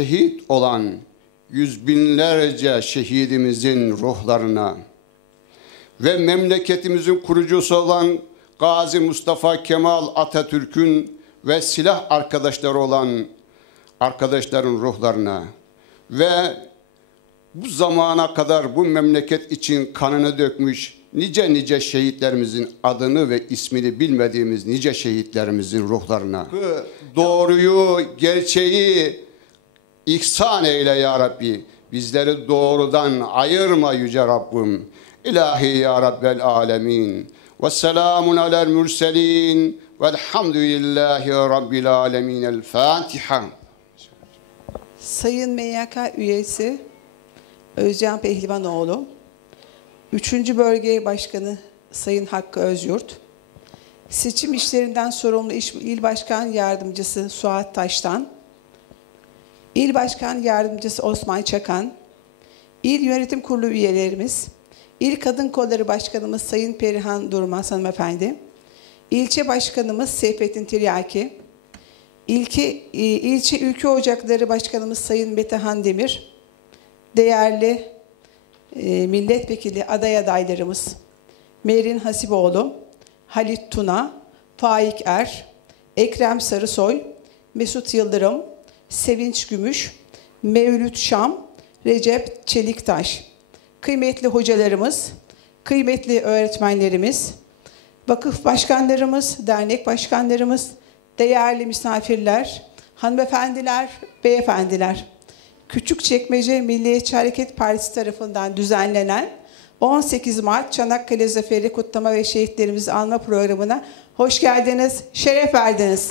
şehit olan yüz binlerce şehidimizin ruhlarına ve memleketimizin kurucusu olan Gazi Mustafa Kemal Atatürk'ün ve silah arkadaşları olan arkadaşların ruhlarına ve bu zamana kadar bu memleket için kanını dökmüş nice nice şehitlerimizin adını ve ismini bilmediğimiz nice şehitlerimizin ruhlarına. Doğruyu, gerçeği ihsan eyle ya Rabbi. Bizleri doğrudan ayırma yüce Rabbim. İlahi ya Rabbel alemin. Ve selamun alel mürselin. Velhamdülillahi Rabbil alemin. El Fatiha. Sayın MYK üyesi Özcan Pehlivanoğlu, 3. Bölge Başkanı Sayın Hakkı Özyurt, seçim işlerinden sorumlu İl Başkan Yardımcısı Suat Taştan, İl Başkan Yardımcısı Osman Çakan, İl Yönetim Kurulu üyelerimiz, İl Kadın Kolları Başkanımız Sayın Perihan Durmaz Hanımefendi, İlçe Başkanımız Seyfettin Tiryaki, İlki, e, İlçe Ülke Ocakları Başkanımız Sayın Metehan Demir, değerli e, milletvekili aday adaylarımız Merin Hasiboğlu, Halit Tuna, Faik Er, Ekrem Sarısoy, Mesut Yıldırım, Sevinç Gümüş, Mevlüt Şam, Recep Çeliktaş. Kıymetli hocalarımız, kıymetli öğretmenlerimiz, vakıf başkanlarımız, dernek başkanlarımız, değerli misafirler, hanımefendiler, beyefendiler. Küçükçekmece Milliyetçi Hareket Partisi tarafından düzenlenen 18 Mart Çanakkale Zaferi Kutlama ve Şehitlerimizi Anma programına hoş geldiniz, şeref verdiniz.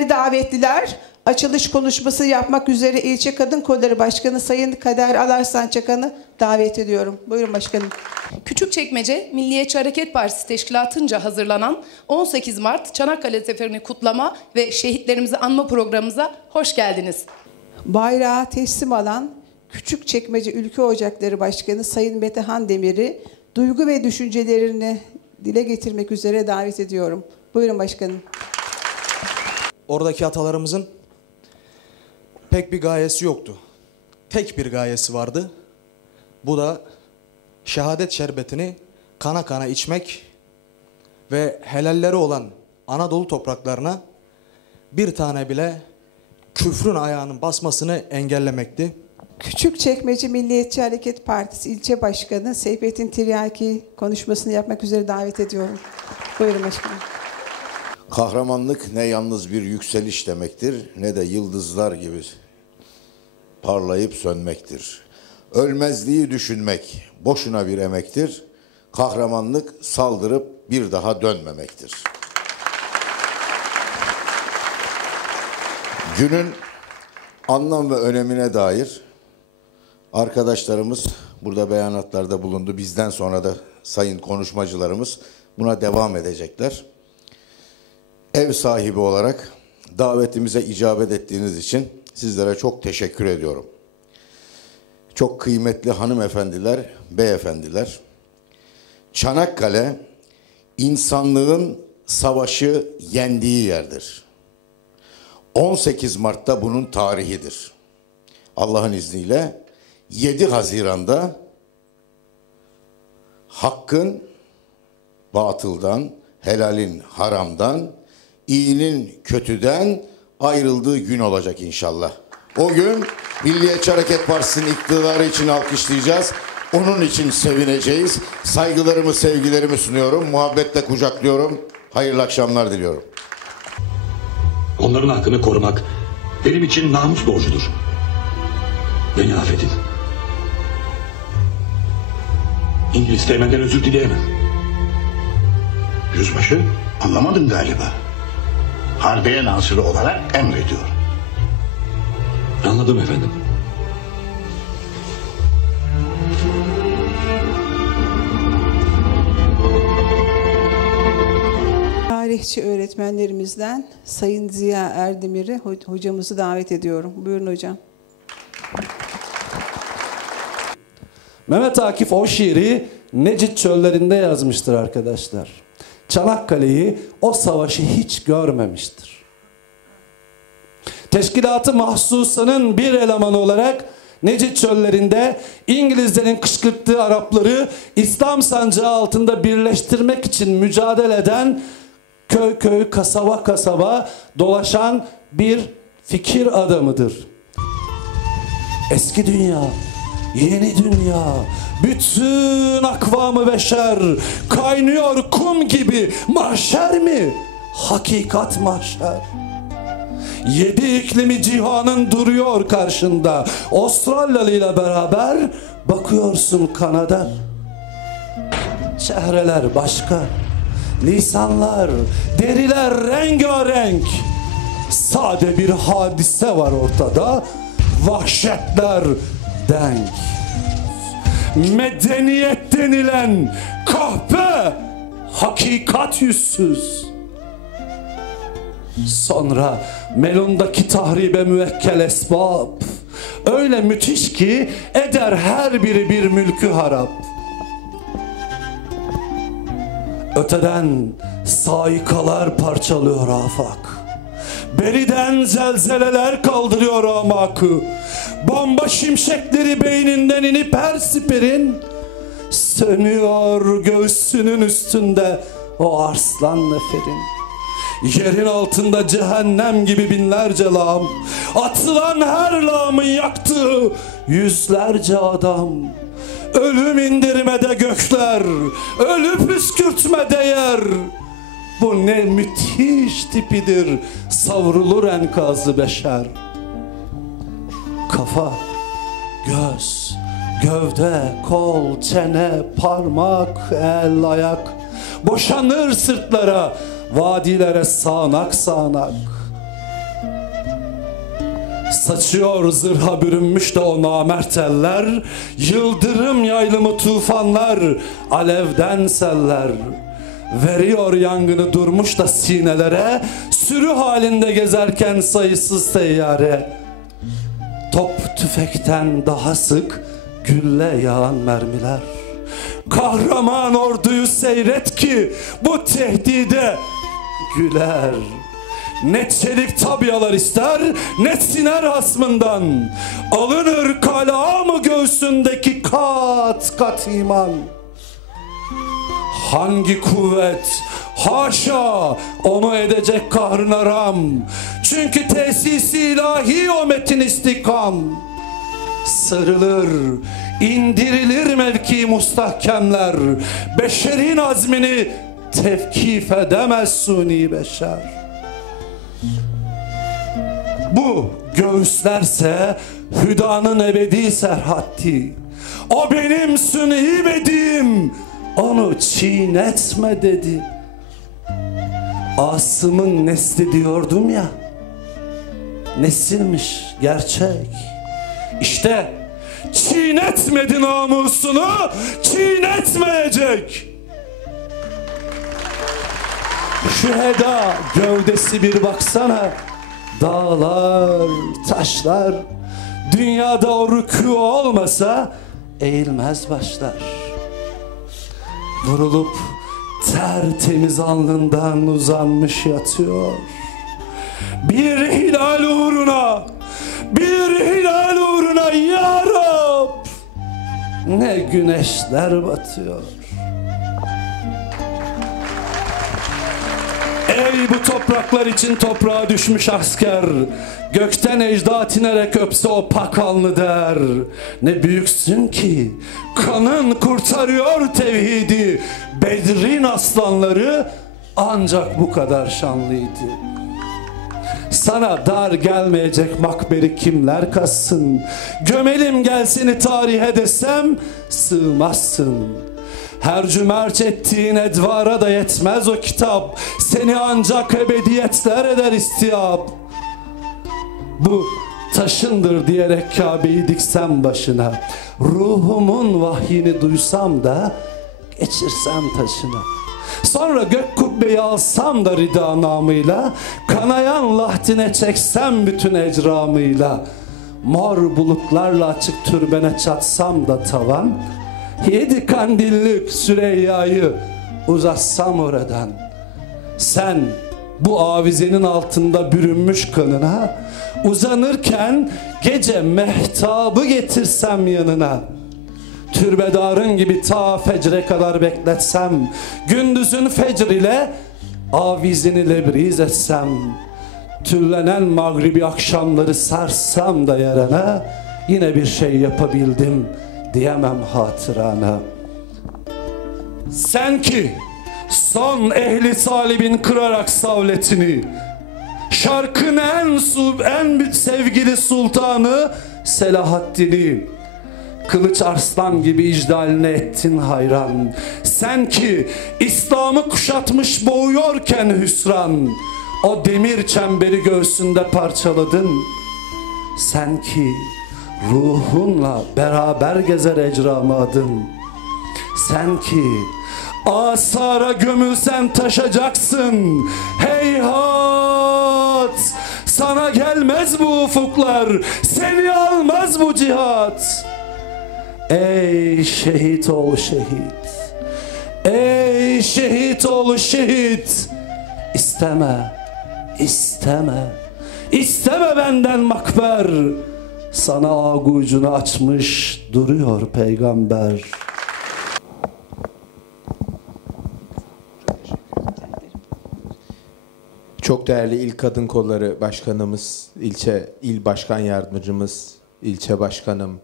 Değerli davetliler, açılış konuşması yapmak üzere İlçe Kadın Kolları Başkanı Sayın Kader Alarsan Çakan'ı davet ediyorum. Buyurun başkanım. Küçükçekmece Milliyetçi Hareket Partisi Teşkilatı'nca hazırlanan 18 Mart Çanakkale Zaferi'ni kutlama ve şehitlerimizi anma programımıza hoş geldiniz. Bayrağı teslim alan Küçükçekmece Ülke Ocakları Başkanı Sayın Metehan Demir'i duygu ve düşüncelerini dile getirmek üzere davet ediyorum. Buyurun başkanım. Oradaki atalarımızın pek bir gayesi yoktu. Tek bir gayesi vardı. Bu da şehadet şerbetini kana kana içmek ve helalleri olan Anadolu topraklarına bir tane bile küfrün ayağının basmasını engellemekti. Küçükçekmece Milliyetçi Hareket Partisi İlçe Başkanı Seyfettin Tiryaki konuşmasını yapmak üzere davet ediyorum. Buyurun başkanım. Kahramanlık ne yalnız bir yükseliş demektir ne de yıldızlar gibi parlayıp sönmektir. Ölmezliği düşünmek boşuna bir emektir. Kahramanlık saldırıp bir daha dönmemektir. Günün anlam ve önemine dair arkadaşlarımız burada beyanatlarda bulundu. Bizden sonra da sayın konuşmacılarımız buna devam edecekler ev sahibi olarak davetimize icabet ettiğiniz için sizlere çok teşekkür ediyorum. Çok kıymetli hanımefendiler, beyefendiler. Çanakkale insanlığın savaşı yendiği yerdir. 18 Mart'ta bunun tarihidir. Allah'ın izniyle 7 Haziran'da hakkın batıldan, helalin haramdan, iyinin kötüden ayrıldığı gün olacak inşallah. O gün Milliyetçi Hareket Partisi'nin iktidarı için alkışlayacağız. Onun için sevineceğiz. Saygılarımı, sevgilerimi sunuyorum. Muhabbetle kucaklıyorum. Hayırlı akşamlar diliyorum. Onların hakkını korumak benim için namus borcudur. Beni affedin. İngiliz Teğmen'den özür dileyemem. Yüzbaşı anlamadın galiba. Harbiye Nasırı olarak emrediyor. Anladım efendim. Lehçe öğretmenlerimizden Sayın Ziya Erdemir'i ho- hocamızı davet ediyorum. Buyurun hocam. Mehmet Akif o şiiri Necit çöllerinde yazmıştır arkadaşlar. Çanakkale'yi o savaşı hiç görmemiştir. Teşkilatı mahsusanın bir elemanı olarak Necit çöllerinde İngilizlerin kışkırttığı Arapları İslam sancağı altında birleştirmek için mücadele eden köy köy kasaba kasaba dolaşan bir fikir adamıdır. Eski dünya, yeni dünya, bütün akvamı beşer kaynıyor kum gibi mahşer mi? Hakikat mahşer. Yedi iklimi cihanın duruyor karşında. Avustralyalı ile beraber bakıyorsun Kanada. Çehreler başka. Lisanlar, deriler rengarenk. Sade bir hadise var ortada. Vahşetler denk. Medeniyet denilen kahpe hakikat yüzsüz. Sonra melundaki tahribe müekkel esbab. Öyle müthiş ki eder her biri bir mülkü harap. Öteden saikalar parçalıyor afak. Beriden zelzeleler kaldırıyor amakı. Bomba şimşekleri beyninden inip her siperin sönüyor göğsünün üstünde o arslan neferin. Yerin altında cehennem gibi binlerce lağım Atılan her lağımın yaktığı yüzlerce adam. Ölüm indirmede gökler Ölü püskürtmede yer. Bu ne müthiş tipidir Savrulur enkazı beşer Kafa, göz, gövde, kol, çene, parmak, el, ayak. Boşanır sırtlara vadilere sağanak sağanak. Saçıyor zırha bürünmüş de o namert eller. Yıldırım yaylımı tufanlar Alevden seller. Veriyor yangını durmuş da sinelere Sürü halinde gezerken sayısız teyyare Top tüfekten daha sık Gülle yağan mermiler Kahraman orduyu seyret ki bu tehdide güler. Ne çelik tabyalar ister ne siner hasmından. Alınır kala mı göğsündeki kat kat iman. Hangi kuvvet haşa onu edecek kahrına ram. Çünkü tesisi ilahi o metin istikam sarılır, indirilir mevki mustahkemler. Beşerin azmini tevkif edemez suni beşer. Bu göğüslerse hüdanın ebedi serhatti. O benim suni bedim, onu çiğnetme dedi. Asım'ın nesli diyordum ya, nesilmiş gerçek. İşte çiğnetmedi namusunu, çiğnetmeyecek. Şüheda gövdesi bir baksana, dağlar, taşlar, dünyada o rükû olmasa eğilmez başlar. Vurulup tertemiz alnından uzanmış yatıyor. Bir hilal uğruna bir hilal uğruna ya Rab. Ne güneşler batıyor. Ey bu topraklar için toprağa düşmüş asker Gökten ecdat inerek öpse o pak alnı der. Ne büyüksün ki kanın kurtarıyor tevhidi. Bedrin aslanları ancak bu kadar şanlıydı sana dar gelmeyecek makberi kimler kassın? Gömelim gel seni tarihe desem sığmazsın. Her cümerç ettiğin edvara da yetmez o kitap. Seni ancak ebediyetler eder istiyap Bu taşındır diyerek Kabe'yi diksem başına. Ruhumun vahyini duysam da geçirsem taşına Sonra gök kubbeyi alsam da rida namıyla Kanayan lahtine çeksem bütün ecramıyla. Mor bulutlarla açık türbene çatsam da tavan. Yedi kandillik Süreyya'yı uzatsam oradan. Sen bu avizenin altında bürünmüş kanına Uzanırken gece mehtabı getirsem yanına Türbedarın gibi ta fecre kadar bekletsem Gündüzün fecr ile avizini lebriz etsem Tüllenen mağribi akşamları sarsam da yarana Yine bir şey yapabildim diyemem hatırana. Sen ki son ehli salibin kırarak savletini Şarkın en, su, en sevgili sultanı Selahaddin'i Kılıç arslan gibi icdaline ettin hayran. Sen ki İslam'ı kuşatmış boğuyorken hüsran O demir çemberi göğsünde parçaladın. Sen ki ruhunla beraber gezer ecramı adın. Sen ki asara gömülsen taşacaksın. Heyhat sana gelmez bu ufuklar Seni almaz bu cihat Ey şehit ol şehit. Ey şehit ol şehit. İsteme isteme. İsteme benden makber. Sana agucunu açmış duruyor peygamber. Çok değerli İl Kadın Kolları Başkanımız, ilçe il başkan yardımcımız, ilçe başkanım,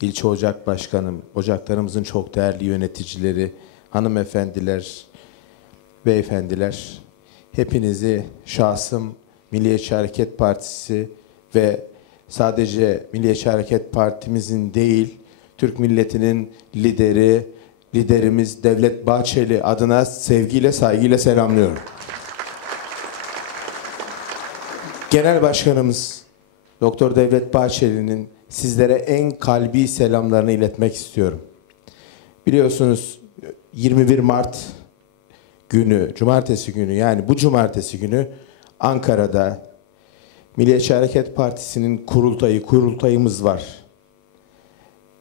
ilçe ocak başkanım, ocaklarımızın çok değerli yöneticileri, hanımefendiler, beyefendiler, hepinizi şahsım Milliyetçi Hareket Partisi ve sadece Milliyetçi Hareket Partimizin değil, Türk milletinin lideri, liderimiz Devlet Bahçeli adına sevgiyle, saygıyla selamlıyorum. Genel Başkanımız Doktor Devlet Bahçeli'nin sizlere en kalbi selamlarını iletmek istiyorum. Biliyorsunuz 21 Mart günü, cumartesi günü yani bu cumartesi günü Ankara'da Milliyetçi Hareket Partisi'nin kurultayı, kurultayımız var.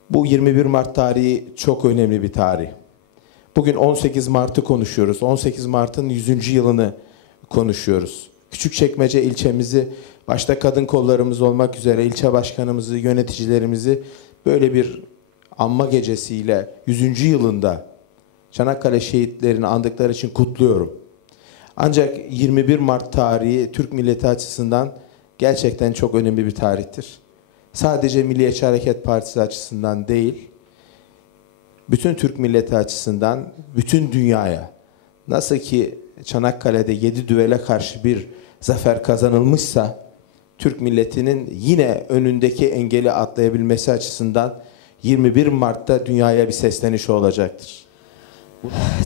Bu 21 Mart tarihi çok önemli bir tarih. Bugün 18 Mart'ı konuşuyoruz. 18 Mart'ın 100. yılını konuşuyoruz. Küçükçekmece ilçemizi başta kadın kollarımız olmak üzere ilçe başkanımızı, yöneticilerimizi böyle bir anma gecesiyle 100. yılında Çanakkale şehitlerini andıkları için kutluyorum. Ancak 21 Mart tarihi Türk milleti açısından gerçekten çok önemli bir tarihtir. Sadece Milliyetçi Hareket Partisi açısından değil, bütün Türk milleti açısından bütün dünyaya nasıl ki Çanakkale'de yedi düvele karşı bir zafer kazanılmışsa Türk milletinin yine önündeki engeli atlayabilmesi açısından 21 Mart'ta dünyaya bir sesleniş olacaktır.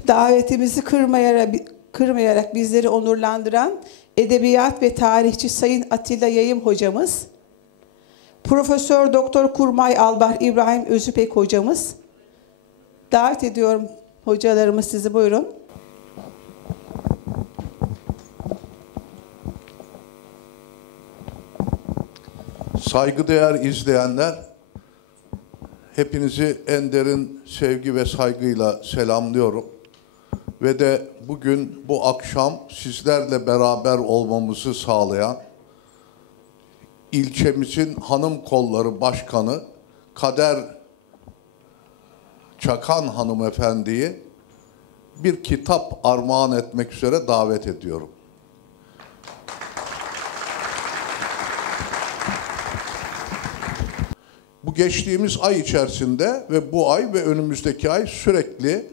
Davetimizi kırmayarak, kırmayarak bizleri onurlandıran edebiyat ve tarihçi Sayın Atilla Yayım hocamız, Profesör Doktor Kurmay Albah İbrahim Özüpek hocamız, davet ediyorum hocalarımız sizi buyurun. Saygıdeğer izleyenler, hepinizi en derin sevgi ve saygıyla selamlıyorum. Ve de bugün bu akşam sizlerle beraber olmamızı sağlayan ilçemizin hanım kolları başkanı Kader Çakan hanımefendiyi bir kitap armağan etmek üzere davet ediyorum. Geçtiğimiz ay içerisinde ve bu ay ve önümüzdeki ay sürekli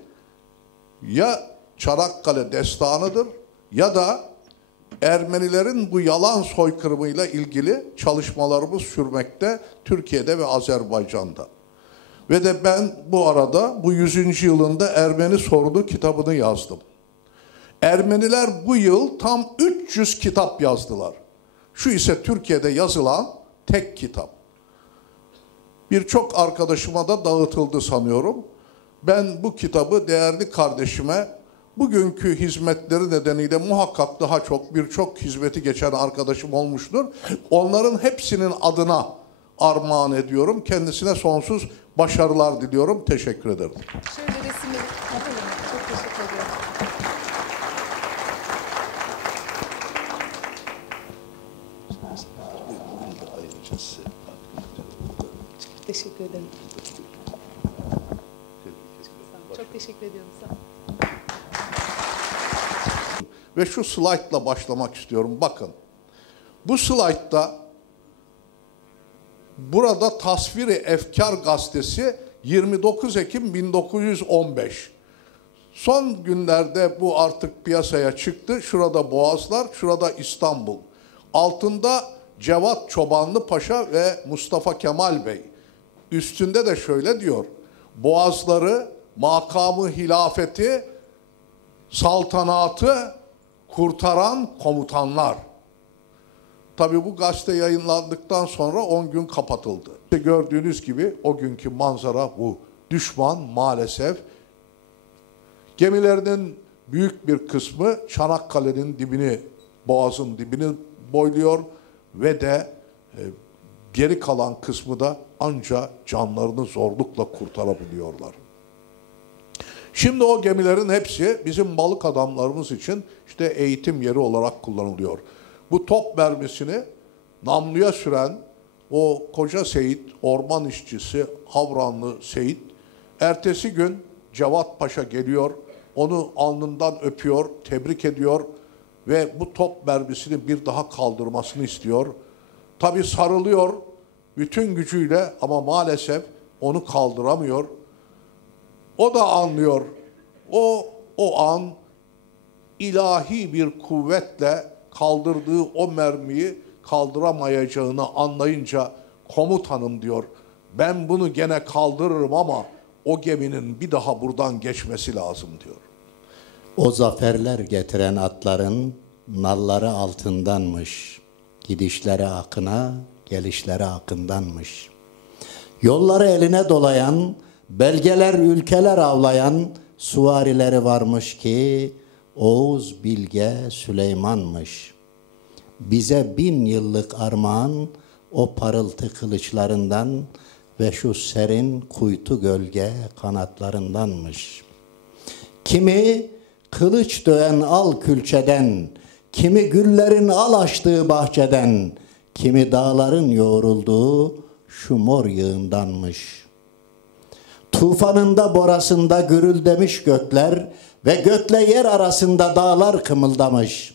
ya Çanakkale destanıdır ya da Ermenilerin bu yalan soykırımıyla ilgili çalışmalarımız sürmekte Türkiye'de ve Azerbaycan'da. Ve de ben bu arada bu 100. yılında Ermeni Sorunu kitabını yazdım. Ermeniler bu yıl tam 300 kitap yazdılar. Şu ise Türkiye'de yazılan tek kitap. Birçok arkadaşıma da dağıtıldı sanıyorum. Ben bu kitabı değerli kardeşime bugünkü hizmetleri nedeniyle muhakkak daha çok birçok hizmeti geçen arkadaşım olmuştur. Onların hepsinin adına armağan ediyorum. Kendisine sonsuz başarılar diliyorum. Teşekkür ederim. Şöyle resimleri yapalım. Çok teşekkür ediyorum. Teşekkür ederim. Çok teşekkür ediyorum. Sağ olun. Ve şu slaytla başlamak istiyorum. Bakın. Bu slaytta burada Tasviri Efkar gazetesi 29 Ekim 1915. Son günlerde bu artık piyasaya çıktı. Şurada Boğazlar, şurada İstanbul. Altında Cevat Çobanlı Paşa ve Mustafa Kemal Bey. Üstünde de şöyle diyor. Boğazları, makamı hilafeti, saltanatı kurtaran komutanlar. Tabi bu gazete yayınlandıktan sonra 10 gün kapatıldı. İşte gördüğünüz gibi o günkü manzara bu. Düşman maalesef gemilerinin büyük bir kısmı Çanakkale'nin dibini, boğazın dibini boyluyor ve de e, geri kalan kısmı da anca canlarını zorlukla kurtarabiliyorlar. Şimdi o gemilerin hepsi bizim balık adamlarımız için işte eğitim yeri olarak kullanılıyor. Bu top mermisini namluya süren o koca Seyit, orman işçisi, Havranlı Seyit, ertesi gün Cevat Paşa geliyor, onu alnından öpüyor, tebrik ediyor ve bu top mermisini bir daha kaldırmasını istiyor. Tabi sarılıyor bütün gücüyle ama maalesef onu kaldıramıyor. O da anlıyor. O o an ilahi bir kuvvetle kaldırdığı o mermiyi kaldıramayacağını anlayınca komutanım diyor. Ben bunu gene kaldırırım ama o geminin bir daha buradan geçmesi lazım diyor. O zaferler getiren atların nalları altındanmış. Gidişleri akına, gelişleri akındanmış. Yolları eline dolayan, belgeler ülkeler avlayan suvarileri varmış ki Oğuz Bilge Süleyman'mış. Bize bin yıllık armağan o parıltı kılıçlarından ve şu serin kuytu gölge kanatlarındanmış. Kimi kılıç döven al külçeden, kimi güllerin al açtığı bahçeden, kimi dağların yoğrulduğu şu mor yığındanmış.'' Tufanında borasında gürüldemiş gökler ve gökle yer arasında dağlar kımıldamış.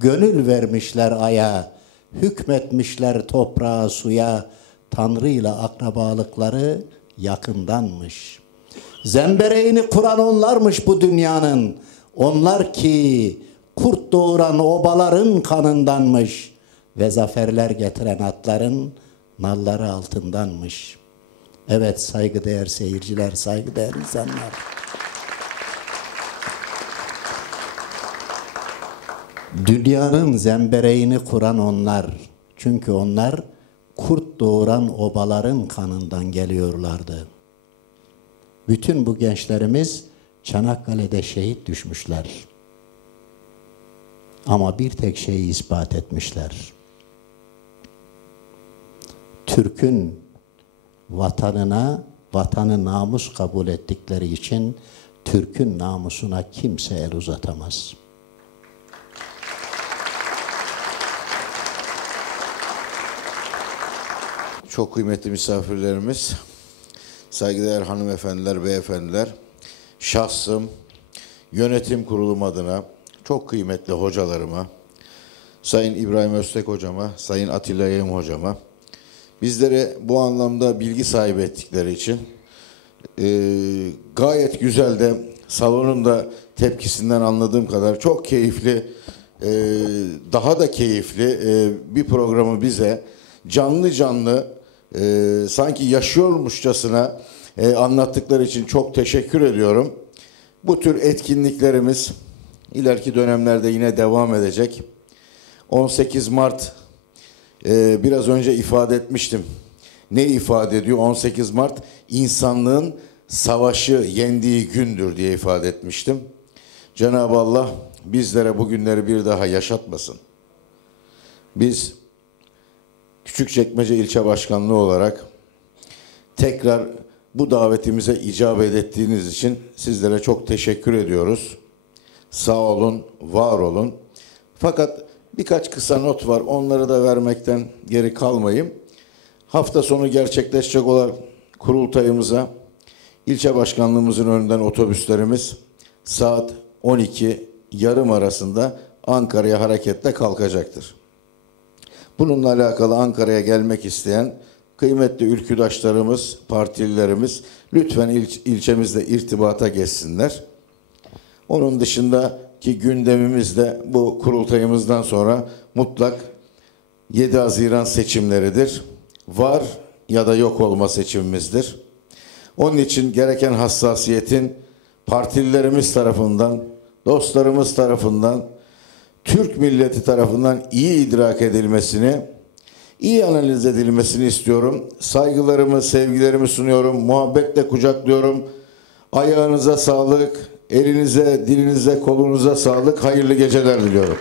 Gönül vermişler aya, hükmetmişler toprağa suya, Tanrı ile akrabalıkları yakındanmış. Zembereğini kuran onlarmış bu dünyanın. Onlar ki kurt doğuran obaların kanındanmış ve zaferler getiren atların nalları altındanmış.'' Evet saygıdeğer seyirciler, saygıdeğer insanlar. Dünyanın zembereğini kuran onlar. Çünkü onlar kurt doğuran obaların kanından geliyorlardı. Bütün bu gençlerimiz Çanakkale'de şehit düşmüşler. Ama bir tek şeyi ispat etmişler. Türk'ün vatanına, vatanı namus kabul ettikleri için Türk'ün namusuna kimse el uzatamaz. Çok kıymetli misafirlerimiz, saygıdeğer hanımefendiler, beyefendiler, şahsım, yönetim kurulum adına çok kıymetli hocalarıma, Sayın İbrahim Öztek hocama, Sayın Atilla Yayım hocama, bizlere bu anlamda bilgi sahibi ettikleri için e, gayet güzel de salonun da tepkisinden anladığım kadar çok keyifli, e, daha da keyifli e, bir programı bize canlı canlı e, sanki yaşıyormuşçasına e, anlattıkları için çok teşekkür ediyorum. Bu tür etkinliklerimiz ileriki dönemlerde yine devam edecek. 18 Mart e, biraz önce ifade etmiştim. Ne ifade ediyor? 18 Mart insanlığın savaşı yendiği gündür diye ifade etmiştim. Cenab-ı Allah bizlere bu günleri bir daha yaşatmasın. Biz Küçükçekmece İlçe Başkanlığı olarak tekrar bu davetimize icabet ettiğiniz için sizlere çok teşekkür ediyoruz. Sağ olun, var olun. Fakat birkaç kısa not var. Onları da vermekten geri kalmayayım. Hafta sonu gerçekleşecek olan kurultayımıza ilçe başkanlığımızın önünden otobüslerimiz saat 12 yarım arasında Ankara'ya hareketle kalkacaktır. Bununla alakalı Ankara'ya gelmek isteyen kıymetli ülküdaşlarımız, partililerimiz lütfen il, ilçemizle irtibata geçsinler. Onun dışındaki gündemimiz de bu kurultayımızdan sonra mutlak 7 Haziran seçimleridir. Var ya da yok olma seçimimizdir. Onun için gereken hassasiyetin partililerimiz tarafından, dostlarımız tarafından, Türk milleti tarafından iyi idrak edilmesini, iyi analiz edilmesini istiyorum. Saygılarımı, sevgilerimi sunuyorum. Muhabbetle kucaklıyorum. Ayağınıza sağlık, elinize, dilinize, kolunuza sağlık. Hayırlı geceler diliyorum.